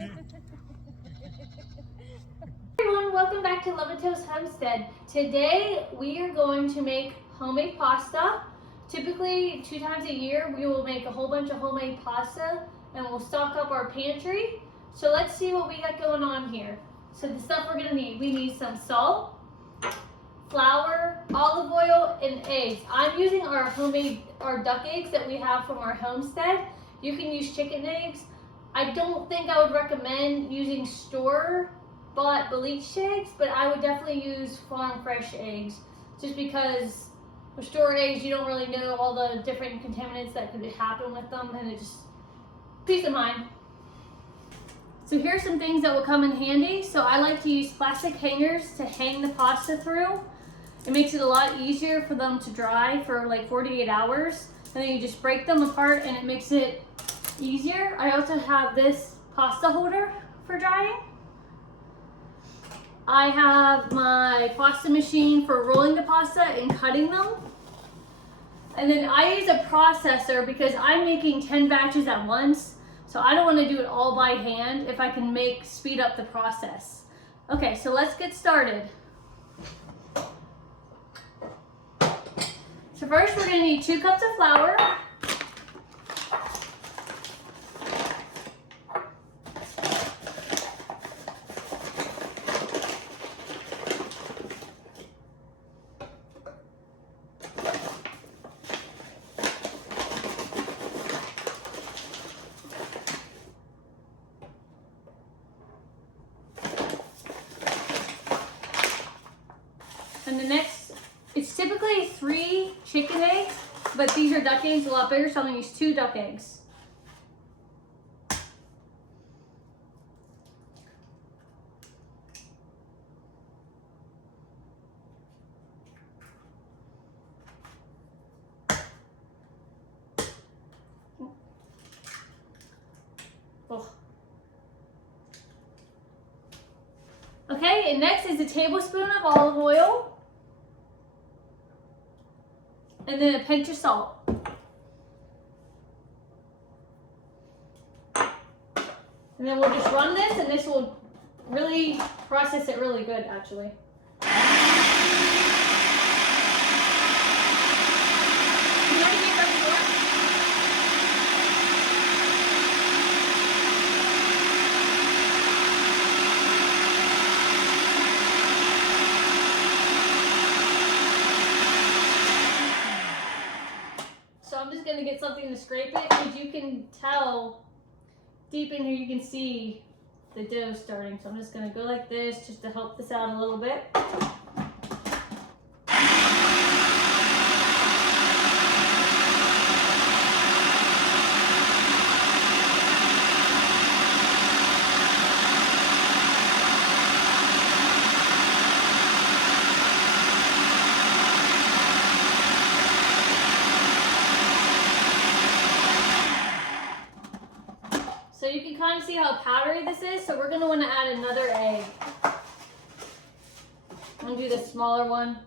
Everyone, welcome back to Levito's Homestead. Today we are going to make homemade pasta. Typically 2 times a year we will make a whole bunch of homemade pasta and we'll stock up our pantry. So let's see what we got going on here. So the stuff we're gonna need, we need some salt, flour, olive oil, and eggs. I'm using our duck eggs that we have from our homestead. You can use chicken eggs. I don't think I would recommend using store-bought bleached eggs, but I would definitely use farm fresh eggs, just because with store eggs you don't really know all the different contaminants that could happen with them, and it just peace of mind. So here's some things that will come in handy. So I like to use plastic hangers to hang the pasta through. It makes it a lot easier for them to dry for like 48 hours. And then you just break them apart and it makes it easier. I also have this pasta holder for drying. I have my pasta machine for rolling the pasta and cutting them. And then I use a processor because I'm making 10 batches at once. So I don't want to do it all by hand if I can speed up the process. Okay, so let's get started. So first we're going to need 2 cups of flour. And the next, it's typically 3 chicken eggs, but these are duck eggs, a lot bigger, so I'm gonna use 2 duck eggs. Oh. Okay, and next is a tablespoon of olive oil. And then a pinch of salt. And then we'll just run this, and this will really process it really good, actually. I'm just going to get something to scrape it, because you can tell deep in here, you can see the dough starting. So I'm just going to go like this just to help this out a little bit. So you can kind of see how powdery this is, so we're going to want to add another egg. I'm going to do the smaller one.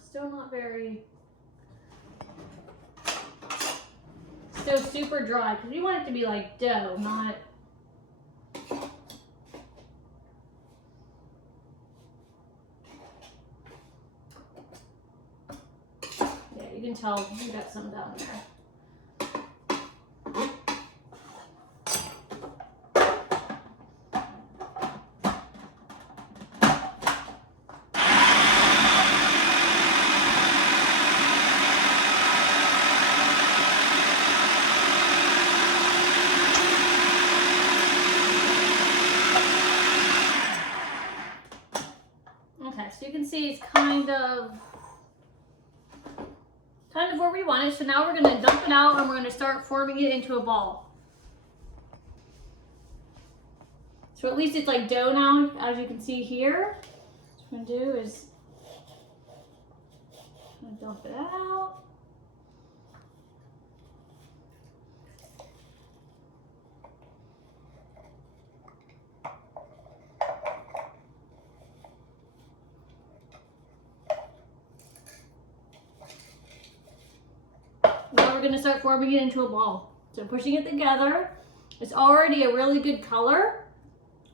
Still not still super dry, because we want it to be like dough, not yeah, you can tell we got some down there. So you can see it's kind of where we want it. So now we're going to dump it out and we're going to start forming it into a ball. So at least it's like dough now, as you can see here. What I'm gonna do is I'm gonna dump it out. Now we're gonna start forming it into a ball. So pushing it together. It's already a really good color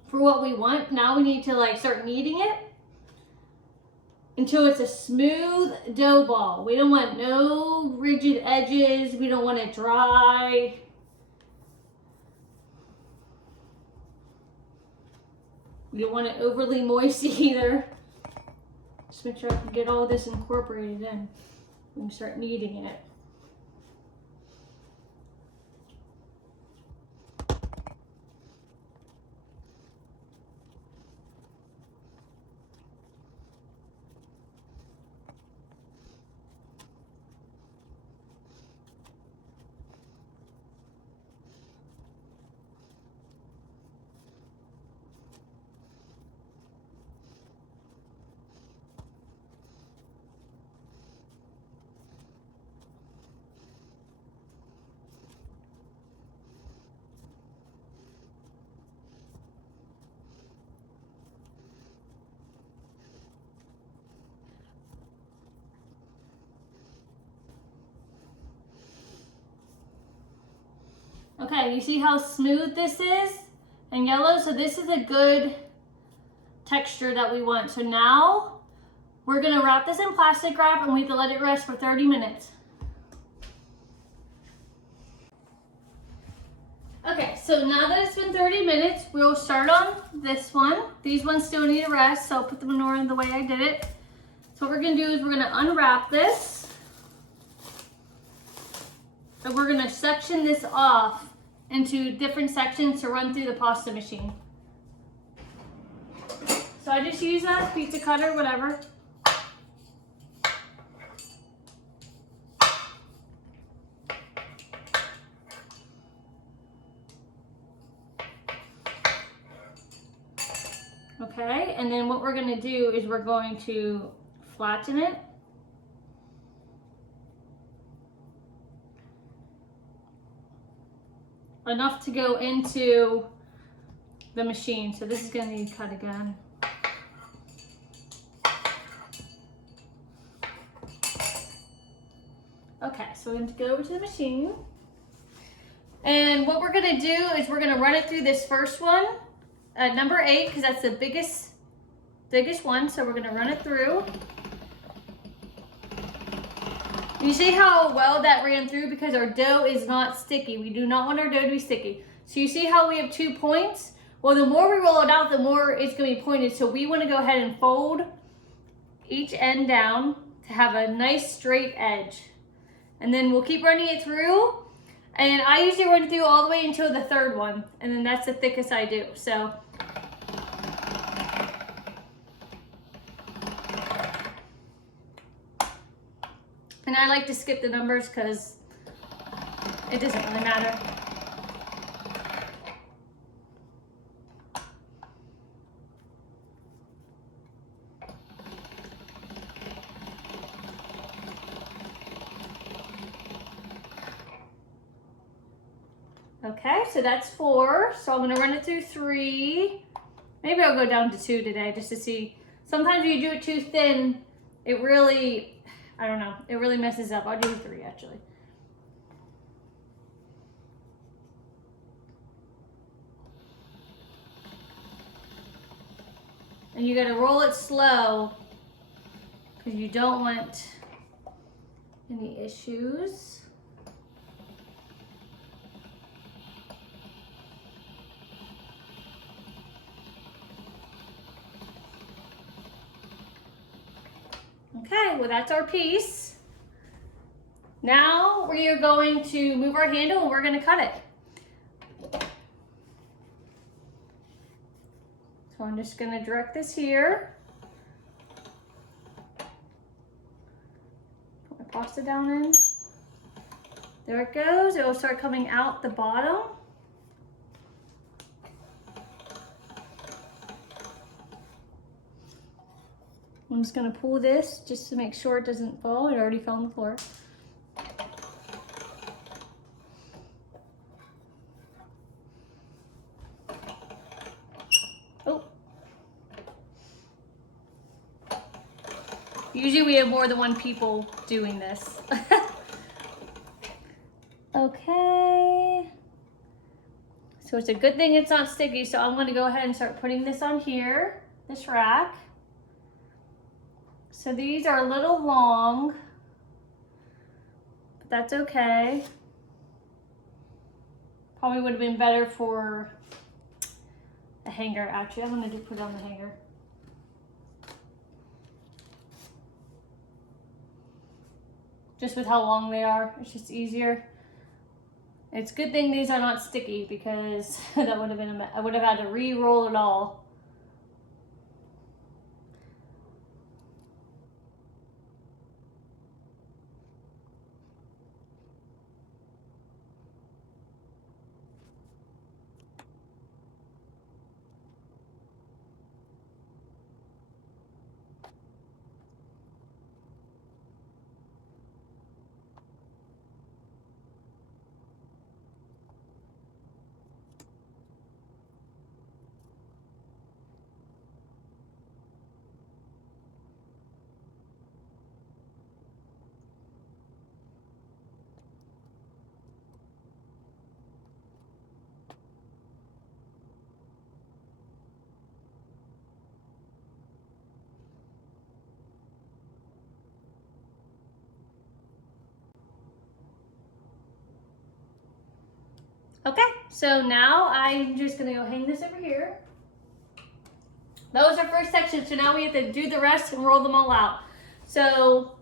for what we want. Now we need to like start kneading it until it's a smooth dough ball. We don't want no rigid edges. We don't want it dry. We don't want it overly moist either. Just make sure I can get all this incorporated in when we start kneading it. Okay, you see how smooth this is and yellow? So this is a good texture that we want. So now we're gonna wrap this in plastic wrap and we have to let it rest for 30 minutes. Okay, so now that it's been 30 minutes, we'll start on this one. These ones still need a rest, so I'll put them in order the way I did it. So what we're gonna do is we're gonna unwrap this. And we're gonna section this off into different sections to run through the pasta machine. So I just use a pizza cutter, whatever. Okay, and then what we're gonna do is we're going to flatten it. Enough to go into the machine. So this is gonna need cut again. Okay, so we're going to go over to the machine. And what we're gonna do is we're gonna run it through this first one, number 8, because that's the biggest one. So we're gonna run it through. You see how well that ran through because our dough is not sticky. We do not want our dough to be sticky. So you see how we have 2 points? Well, the more we roll it out, the more it's gonna be pointed. So we wanna go ahead and fold each end down to have a nice straight edge. And then we'll keep running it through. And I usually run through all the way until the 3rd one. And then that's the thickest I do, so. And I like to skip the numbers because it doesn't really matter. Okay, so that's 4. So I'm gonna run it through 3. Maybe I'll go down to 2 today just to see. Sometimes when you do it too thin, it really, I don't know, it really messes up. I'll do 3 actually. And you gotta roll it slow because you don't want any issues. Okay, well that's our piece. Now we are going to move our handle and we're going to cut it. So I'm just going to direct this here. Put my pasta down in. There it goes. It will start coming out the bottom. I'm just gonna pull this just to make sure it doesn't fall. It already fell on the floor. Oh. Usually we have more than one people doing this. Okay. So it's a good thing it's not sticky. So I'm gonna go ahead and start putting this on here, this rack. So these are a little long, but that's okay. Probably would have been better for a hanger. Actually, I'm gonna put it on the hanger. Just with how long they are, it's just easier. It's a good thing these are not sticky because that would have been I would have had to re-roll it all. Okay, so now I'm just gonna go hang this over here. That was our first section, so now we have to do the rest and roll them all out. So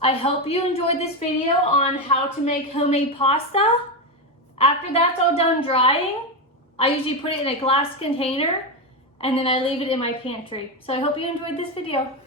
I hope you enjoyed this video on how to make homemade pasta. After that's all done drying, I usually put it in a glass container and then I leave it in my pantry. So I hope you enjoyed this video.